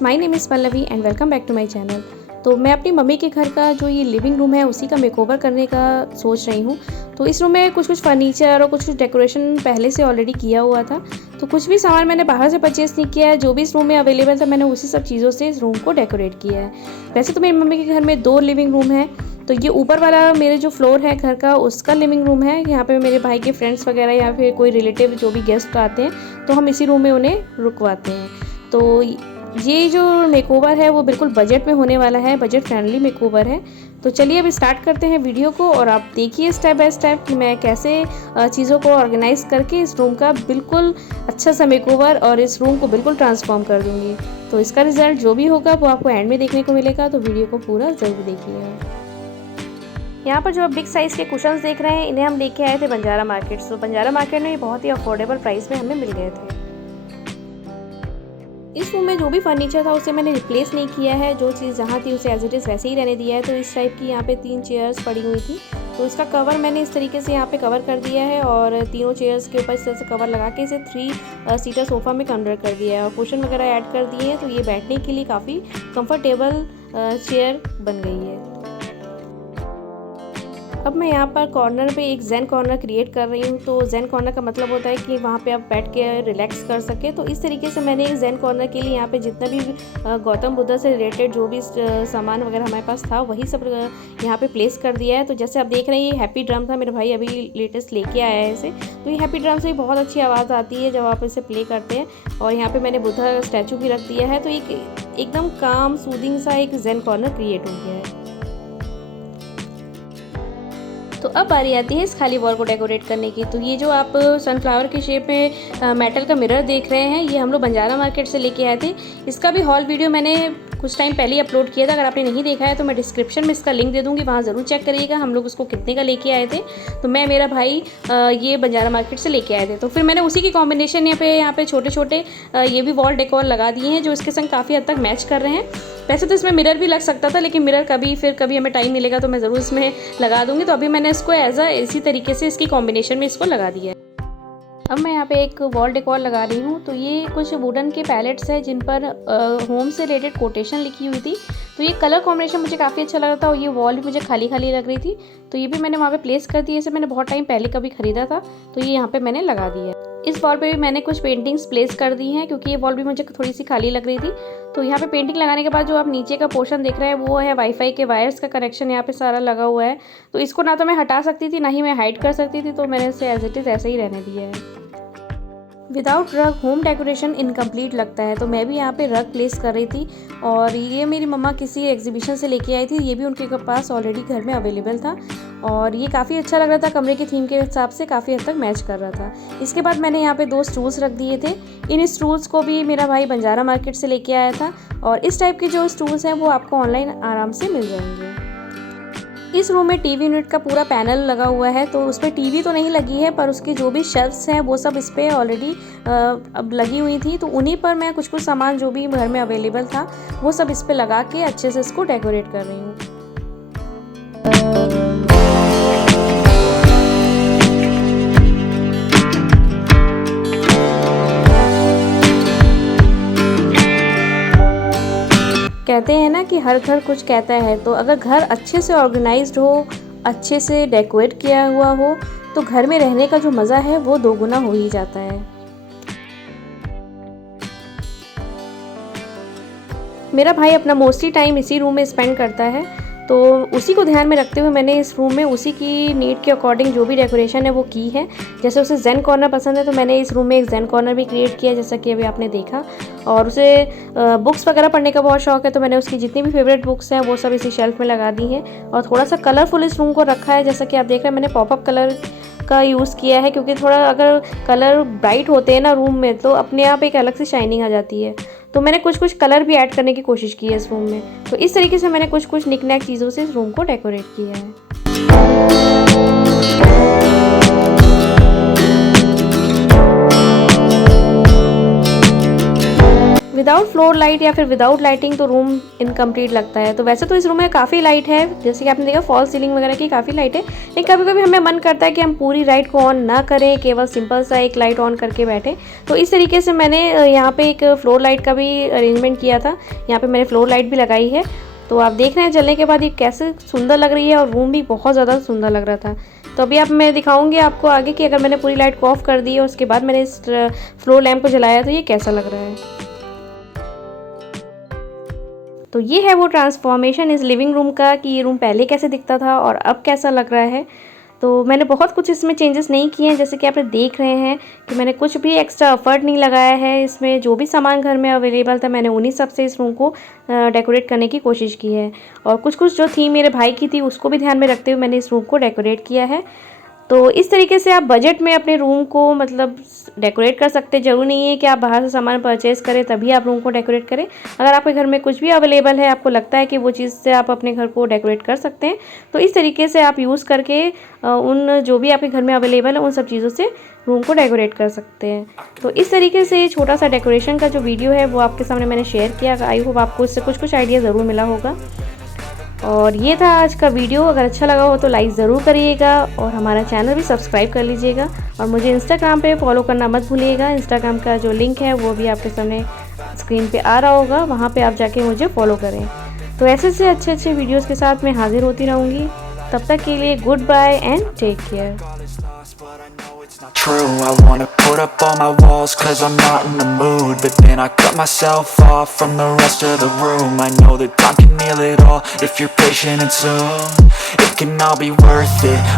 Friends, my name is Pallavi and welcome back to my channel. तो मैं अपनी mummy के घर का जो ये लिविंग रूम है उसी का मेकओवर करने का सोच रही हूँ। तो इस रूम में कुछ फर्नीचर और कुछ डेकोरेशन पहले से ऑलरेडी किया हुआ था। तो कुछ भी सामान मैंने बाहर से परचेज़ नहीं किया है, जो भी इस रूम में अवेलेबल था मैंने उसी सब चीज़ों से इस रूम को डेकोरेट किया है। वैसे तो मेरी मम्मी के घर में 2 लिविंग रूम है। तो ये ऊपर वाला मेरे जो फ्लोर है घर का उसका लिविंग रूम है। यहाँ पे मेरे भाई के फ्रेंड्स वगैरह या फिर कोई रिलेटिव जो भी गेस्ट आते हैं तो हम इसी रूम में उन्हें रुकवाते हैं। तो ये जो मेकओवर है वो बिल्कुल बजट में होने वाला है, बजट फ्रेंडली मेकओवर है। तो चलिए अब स्टार्ट करते हैं वीडियो को और आप देखिए स्टेप बाय स्टेप कि मैं कैसे चीज़ों को ऑर्गेनाइज़ करके इस रूम का बिल्कुल अच्छा सा मेकओवर और इस रूम को बिल्कुल ट्रांसफॉर्म कर दूँगी। तो इसका रिज़ल्ट जो भी होगा वो आपको एंड में देखने को मिलेगा, तो वीडियो को पूरा ज़रूर देखिएगा। यहाँ पर जो आप बिग साइज़ के कुशन्स देख रहे हैं इन्हें हम लेके आए थे बंजारा मार्केट। तो बंजारा मार्केट में ये बहुत ही अफोर्डेबल प्राइस में हमें मिल गए थे। इस रूम में जो भी फर्नीचर था उसे मैंने रिप्लेस नहीं किया है, जो चीज़ जहाँ थी उसे एज इट इज़ वैसे ही रहने दिया है। तो इस टाइप की यहाँ पे 3 चेयर्स पड़ी हुई थी, तो इसका कवर मैंने इस तरीके से यहाँ पे कवर कर दिया है और तीनों चेयर्स के ऊपर इस तरह से कवर लगा के इसे 3 सीटर सोफ़ा में कन्वर्ट कर दिया है और कुशन वगैरह ऐड कर दिए हैं। तो ये बैठने के लिए काफ़ी कंफर्टेबल चेयर बन गई है। अब मैं यहाँ पर कॉर्नर पे एक ज़ेन कॉर्नर क्रिएट कर रही हूँ। तो ज़ेन कॉर्नर का मतलब होता है कि वहाँ पे आप बैठ के रिलैक्स कर सके। तो इस तरीके से मैंने एक ज़ेन कॉर्नर के लिए यहाँ पे जितना भी गौतम बुद्ध से रिलेटेड जो भी सामान वगैरह हमारे पास था वही सब यहाँ पे प्लेस कर दिया है। तो जैसे आप देख रहे हैं ये हैप्पी ड्रम था, मेरा भाई अभी लेटेस्ट लेके आया है इसे। तो ये हैप्पी ड्रम से बहुत अच्छी आवाज़ आती है जब आप इसे प्ले करते हैं। और यहाँ पर मैंने बुद्धा का स्टैचू भी रख दिया है। तो एकदम काम सूदिंग सा एक ज़ेन कॉर्नर क्रिएट हो गया है। तो अब बारी आती है इस खाली वॉल को डेकोरेट करने की। तो ये जो आप सनफ्लावर के शेप में मेटल का मिरर देख रहे हैं ये हम लोग बंजारा मार्केट से लेके आए थे। इसका भी हॉल वीडियो मैंने कुछ टाइम पहले ही अपलोड किया था। अगर आपने नहीं देखा है तो मैं डिस्क्रिप्शन में इसका लिंक दे दूँगी, वहाँ ज़रूर चेक करिएगा हम लोग उसको कितने का लेके आए थे। तो मैं मेरा भाई ये बंजारा मार्केट से लेके आए थे। तो फिर मैंने उसी की कॉम्बिनेशन यहाँ पे छोटे छोटे ये भी वॉल डेकोर लगा दिए हैं जो इसके संग काफ़ी हद तक मैच कर रहे हैं। वैसे तो इसमें मिरर भी लग सकता था, लेकिन मिरर कभी हमें टाइम मिलेगा तो मैं ज़रूर इसमें लगा दूँगी। तो अभी मैंने इसको इसी तरीके से इसकी कॉम्बिनेशन में इसको लगा दिया है। अब मैं यहाँ पे एक वॉल डेकोर लगा रही हूँ। तो ये कुछ वुडन के पैलेट्स हैं जिन पर होम से रिलेटेड कोटेशन लिखी हुई थी। तो ये कलर कॉम्बिनेशन मुझे काफ़ी अच्छा लगा था और ये वॉल भी मुझे खाली खाली लग रही थी। तो ये भी मैंने वहाँ पे प्लेस कर दी है। इसे मैंने बहुत टाइम पहले कभी ख़रीदा था, तो ये यहाँ पे मैंने लगा दिया है। इस वॉल पे भी मैंने कुछ पेंटिंग्स प्लेस कर दी हैं क्योंकि ये वॉल भी मुझे थोड़ी सी खाली लग रही थी। तो यहाँ पे पेंटिंग लगाने के बाद जो आप नीचे का पोर्शन देख रहे हैं वो है वाईफाई के वायर्स का कनेक्शन यहाँ पे सारा लगा हुआ है। तो इसको ना तो मैं हटा सकती थी ना ही मैं हाइड कर सकती थी, तो मैंने इसे एज इट इज़ ऐसे ही रहने दिया है। विदाउट रग होम डेकोरेशन इनकम्प्लीट लगता है। तो मैं भी यहाँ पे रग प्लेस कर रही थी और ये मेरी मम्मा किसी एग्जीबिशन से लेके आई थी। ये भी उनके पास ऑलरेडी घर में अवेलेबल था और ये काफ़ी अच्छा लग रहा था, कमरे की थीम के हिसाब से काफ़ी हद तक मैच कर रहा था। इसके बाद मैंने यहाँ पे 2 स्टूल्स रख दिए थे। इन स्टूल्स को भी मेरा भाई बंजारा मार्केट से लेके आया था और इस टाइप के जो स्टूल्स हैं वो आपको ऑनलाइन आराम से मिल जाएंगे। इस रूम में टीवी यूनिट का पूरा पैनल लगा हुआ है। तो उस पर टीवी तो नहीं लगी है पर उसकी जो भी शेल्फ्स हैं वो सब इस पर ऑलरेडी अब लगी हुई थी। तो उन्हीं पर मैं कुछ सामान जो भी घर में अवेलेबल था वो सब इस पर लगा के अच्छे से इसको डेकोरेट कर रही हूँ। कहते हैं ना कि हर घर कुछ कहता है। तो अगर घर अच्छे से ऑर्गेनाइज्ड हो, अच्छे से डेकोरेट किया हुआ हो तो घर में रहने का जो मज़ा है वो दोगुना हो ही जाता है। मेरा भाई अपना मोस्टली टाइम इसी रूम में स्पेंड करता है। तो उसी को ध्यान में रखते हुए मैंने इस रूम में उसी की नीड के अकॉर्डिंग जो भी डेकोरेशन है वो की है। जैसे उसे ज़ेन कॉर्नर पसंद है तो मैंने इस रूम में एक ज़ेन कॉर्नर भी क्रिएट किया जैसा कि अभी आपने देखा। और उसे बुक्स वगैरह पढ़ने का बहुत शौक है तो मैंने उसकी जितनी भी फेवरेट बुक्स हैं वो सब इसी शेल्फ में लगा दी हैं। और थोड़ा सा कलरफुल इस रूम को रखा है, जैसा कि आप देख रहे हैं मैंने पॉपअप कलर का यूज़ किया है क्योंकि थोड़ा अगर कलर ब्राइट होते हैं ना रूम में तो अपने आप एक अलग सी शाइनिंग आ जाती है। तो मैंने कुछ कलर भी ऐड करने की कोशिश की है इस रूम में। तो इस तरीके से मैंने कुछ निकनैक चीज़ों से इस रूम को डेकोरेट किया है। विदाउट फ्लोर लाइट या फिर विदाउट लाइटिंग तो रूम इनकम्प्लीट लगता है। तो वैसे तो इस रूम में काफ़ी लाइट है, जैसे कि आपने देखा फॉल सीलिंग वगैरह की काफ़ी लाइट है, लेकिन कभी कभी हमें मन करता है कि हम पूरी लाइट को ऑन ना करें, केवल सिंपल सा एक लाइट ऑन करके बैठे। तो इस तरीके से मैंने यहाँ पे एक फ्लोर लाइट का भी अरेंजमेंट किया था। यहाँ पे मैंने फ्लोर लाइट भी लगाई है। तो आप देख रहे हैं चलने के बाद ये कैसे सुंदर लग रही है, और रूम भी बहुत ज़्यादा सुंदर लग रहा था। तो अभी आप मैं दिखाऊंगी आपको आगे कि अगर मैंने पूरी लाइट को ऑफ कर दी और उसके बाद मैंने इस फ्लोर लैम्प को जलाया तो ये कैसा लग रहा है। तो ये है वो ट्रांसफॉर्मेशन इस लिविंग रूम का, कि ये रूम पहले कैसे दिखता था और अब कैसा लग रहा है। तो मैंने बहुत कुछ इसमें चेंजेस नहीं किए हैं, जैसे कि आप देख रहे हैं कि मैंने कुछ भी एक्स्ट्रा एफर्ट नहीं लगाया है। इसमें जो भी सामान घर में अवेलेबल था मैंने उन्हीं सब से इस रूम को डेकोरेट करने की कोशिश की है। और कुछ कुछ जो थीम मेरे भाई की थी उसको भी ध्यान में रखते हुए मैंने इस रूम को डेकोरेट किया है। तो इस तरीके से आप बजट में अपने रूम को मतलब डेकोरेट कर सकते हैं। ज़रूरी नहीं है कि आप बाहर से सामान परचेज़ करें तभी आप रूम को डेकोरेट करें। अगर आपके घर में कुछ भी अवेलेबल है, आपको लगता है कि वो चीज़ से आप अपने घर को डेकोरेट कर सकते हैं, तो इस तरीके से आप यूज़ करके उन जो भी आपके घर में अवेलेबल है उन सब चीज़ों से रूम को डेकोरेट कर सकते हैं। तो इस तरीके से छोटा सा डेकोरेशन का जो वीडियो है वो आपके सामने मैंने शेयर किया। आई होप आपको इससे कुछ आइडिया ज़रूर मिला होगा। और ये था आज का वीडियो। अगर अच्छा लगा हो तो लाइक ज़रूर करिएगा और हमारा चैनल भी सब्सक्राइब कर लीजिएगा। और मुझे इंस्टाग्राम पे फॉलो करना मत भूलिएगा। इंस्टाग्राम का जो लिंक है वो भी आपके सामने स्क्रीन पे आ रहा होगा, वहाँ पे आप जाके मुझे फॉलो करें। तो ऐसे से अच्छे वीडियोज़ के साथ मैं हाजिर होती रहूँगी। तब तक के लिए goodbye and take care. True, I wanna put up all my walls cause I'm not in the mood, but then I cut myself off from the rest of the room. I know that time can heal it all if you're patient and soon it can all be worth it.